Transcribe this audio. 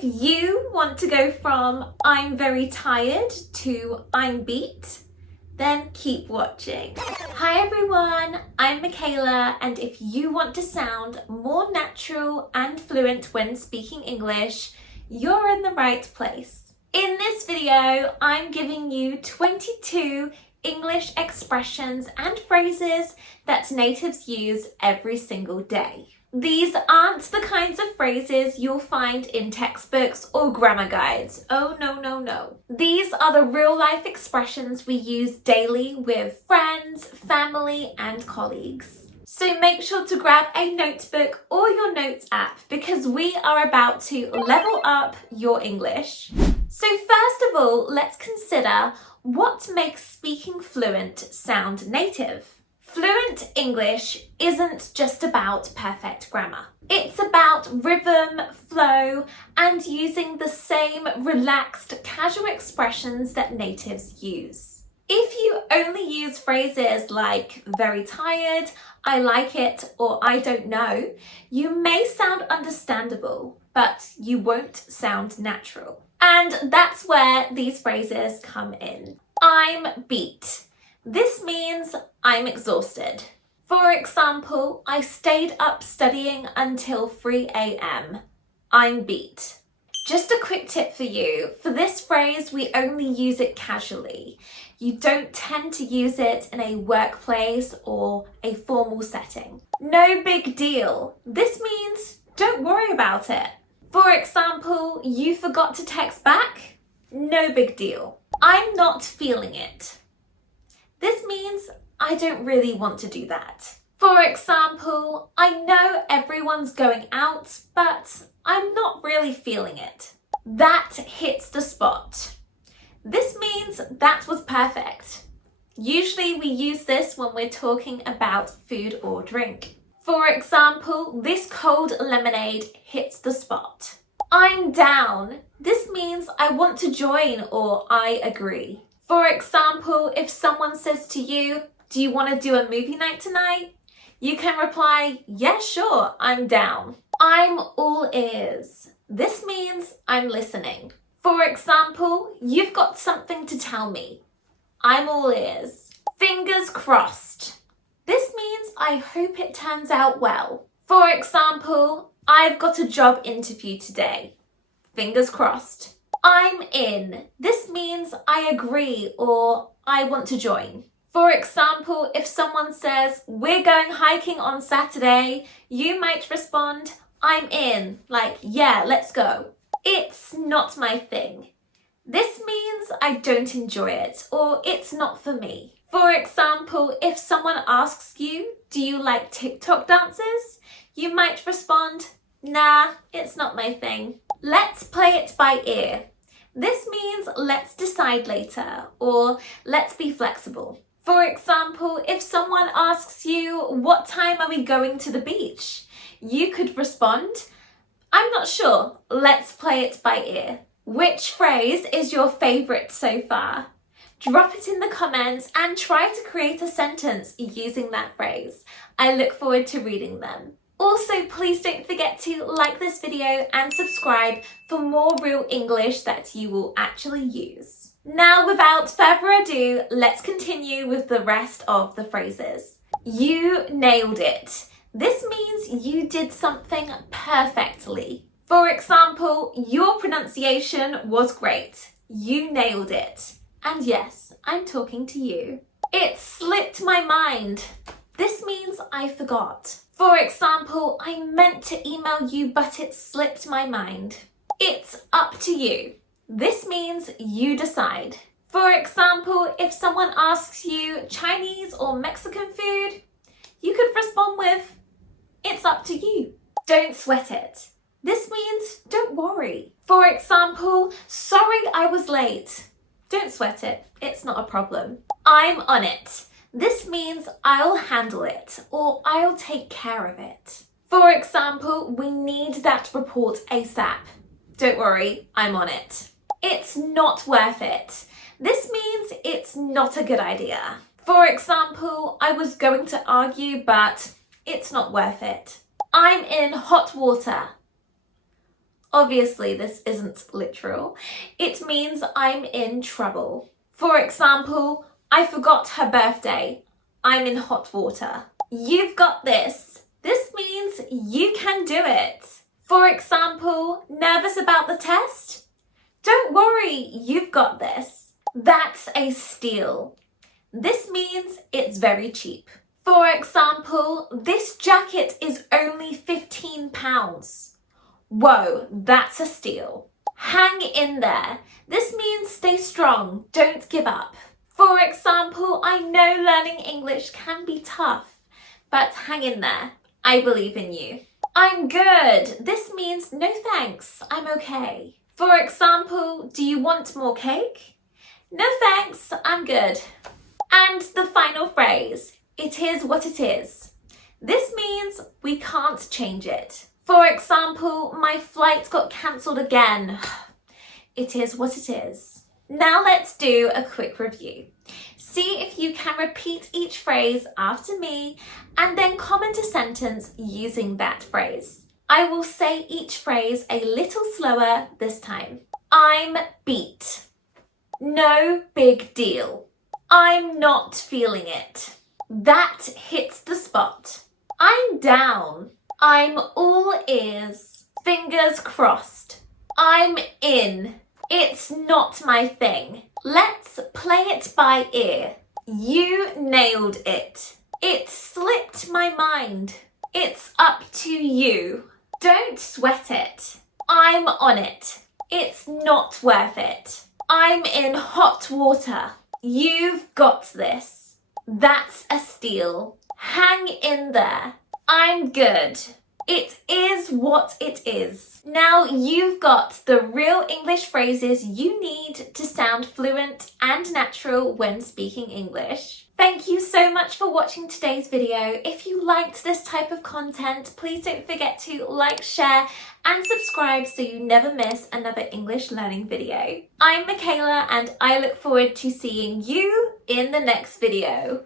If you want to go from I'm very tired to I'm beat, then keep watching. Hi everyone, I'm Michaela, and if you want to sound more natural and fluent when speaking English, you're in the right place. In this video, I'm giving you 22 English expressions and phrases that natives use every single day. These aren't the kinds of phrases you'll find in textbooks or grammar guides. Oh no. These are the real life expressions we use daily with friends, family, and colleagues. So make sure to grab a notebook or your notes app because we are about to level up your English. So first of all, let's consider what makes speaking fluent sound native. Fluent English isn't just about perfect grammar. It's about rhythm, flow, and using the same relaxed, casual expressions that natives use. If you only use phrases like very tired, I like it, or I don't know, you may sound understandable, but you won't sound natural. And that's where these phrases come in. I'm beat. This means I'm exhausted. For example, I stayed up studying until 3 a.m. I'm beat. Just a quick tip for you. For this phrase, we only use it casually. You don't tend to use it in a workplace or a formal setting. No big deal. This means don't worry about it. For example, you forgot to text back? No big deal. I'm not feeling it. This means I don't really want to do that. For example, I know everyone's going out, but I'm not really feeling it. That hits the spot. This means that was perfect. Usually we use this when we're talking about food or drink. For example, this cold lemonade hits the spot. I'm down. This means I want to join or I agree. For example, if someone says to you, do you want to do a movie night tonight? You can reply, yeah, sure, I'm down. I'm all ears. This means I'm listening. For example, you've got something to tell me. I'm all ears. Fingers crossed. This means I hope it turns out well. For example, I've got a job interview today. Fingers crossed. I'm in. This means I agree or I want to join. For example, if someone says, we're going hiking on Saturday, you might respond, I'm in, like, yeah, let's go. It's not my thing. This means I don't enjoy it or it's not for me. For example, if someone asks you, do you like TikTok dances? You might respond, nah, it's not my thing. Let's play it by ear. This means let's decide later or let's be flexible. For example, if someone asks you, what time are we going to the beach? You could respond, I'm not sure, let's play it by ear. Which phrase is your favourite so far? Drop it in the comments and try to create a sentence using that phrase. I look forward to reading them. Also, please don't forget to like this video and subscribe for more real English that you will actually use. Now, without further ado, let's continue with the rest of the phrases. You nailed it. This means you did something perfectly. For example, your pronunciation was great. You nailed it. And yes, I'm talking to you. It slipped my mind. This means I forgot. For example, I meant to email you, but it slipped my mind. It's up to you. This means you decide. For example, if someone asks you Chinese or Mexican food, you could respond with, it's up to you. Don't sweat it. This means don't worry. For example, sorry I was late. Don't sweat it. It's not a problem. I'm on it. This means I'll handle it or I'll take care of it. For example, we need that report ASAP. Don't worry, I'm on it. It's not worth it. This means it's not a good idea. For example, I was going to argue, but it's not worth it. I'm in hot water. Obviously, this isn't literal. It means I'm in trouble. For example, I forgot her birthday. I'm in hot water. You've got this. This means you can do it. For example, nervous about the test? Don't worry, you've got this. That's a steal. This means it's very cheap. For example, this jacket is only £15. Whoa, that's a steal. Hang in there. This means stay strong, don't give up. For example, I know learning English can be tough, but hang in there. I believe in you. I'm good. This means no thanks, I'm okay. For example, do you want more cake? No thanks, I'm good. And the final phrase, it is what it is. This means we can't change it. For example, my flight got cancelled again. It is what it is. Now let's do a quick review. See if you can repeat each phrase after me and then comment a sentence using that phrase. I will say each phrase a little slower this time. I'm beat. No big deal. I'm not feeling it. That hits the spot. I'm down. I'm all ears. Fingers crossed. I'm in. It's not my thing. Let's play it by ear. You nailed it. It slipped my mind. It's up to you. Don't sweat it. I'm on it. It's not worth it. I'm in hot water. You've got this. That's a steal. Hang in there. I'm good. It is what it is. Now you've got the real English phrases you need to sound fluent and natural when speaking English. Thank you so much for watching today's video. If you liked this type of content, please don't forget to like, share and subscribe so you never miss another English learning video. I'm Michaela and I look forward to seeing you in the next video.